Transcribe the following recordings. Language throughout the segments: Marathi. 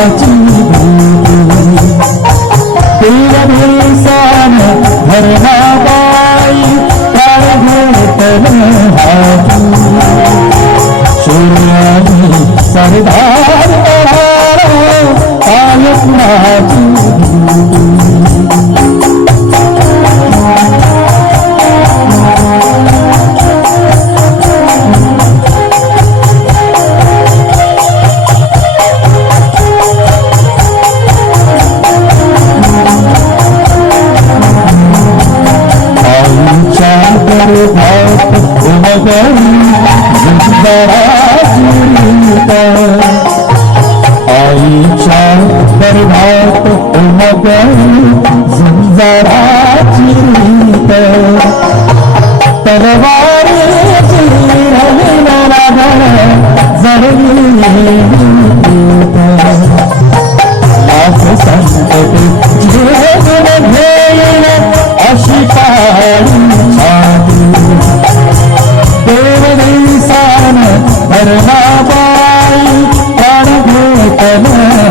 कुणाची देवदेसान धर्माबाई प्राण घेतल हाती शून्यानी सरदार काय कुणाची आईच्या गर्भात उमगली झुंजाराची रीत तलवारीची रविनारायण जळली लाख संकट झेलून घेईल अशी काळी छाती देवदेसान धर्माबाई प्राण घेतल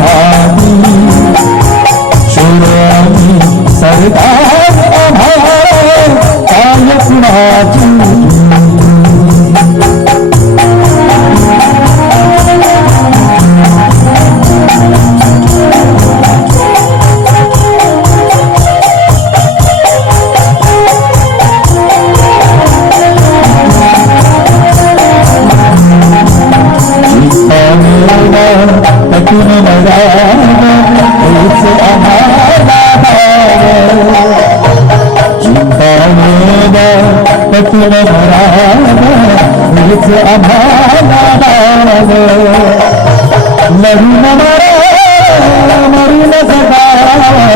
हाती शूरानी सरदार आभार काय कुणाची तकुन मरावा हेच आम्हाला चिंतानेवा तकुन मरावा हेच आम्हाला लढून मरा मरून जगावा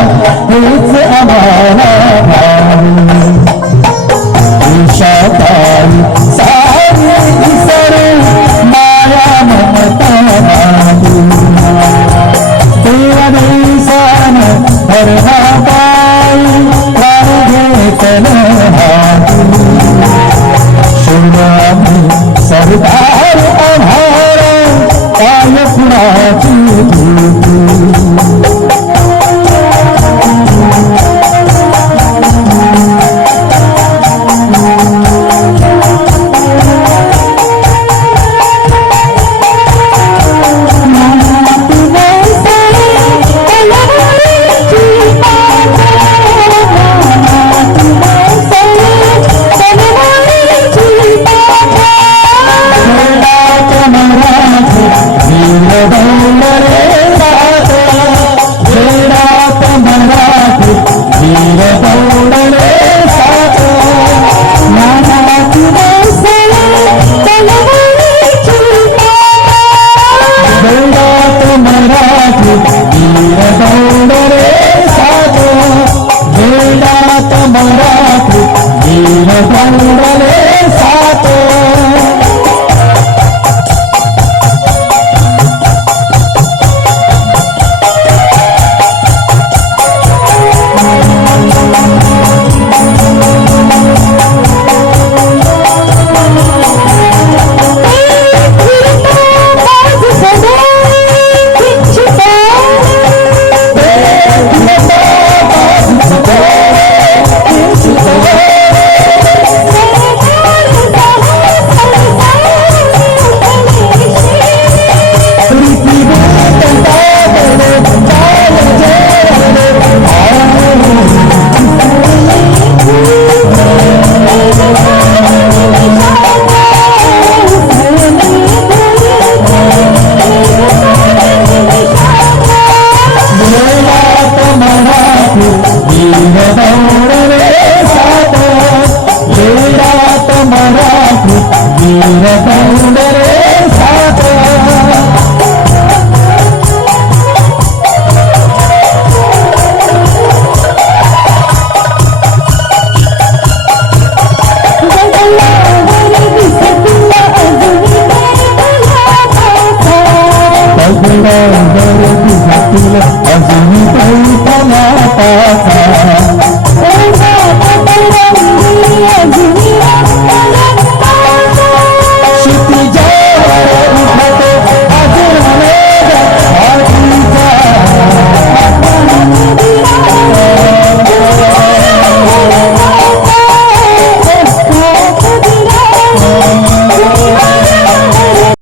हेच आम्हाला ईशाताई सारी इसरे माया ममता देवदेसान धर्माबाई प्राण घेतल हाती शूरानी सरदार आभार काय कुणाची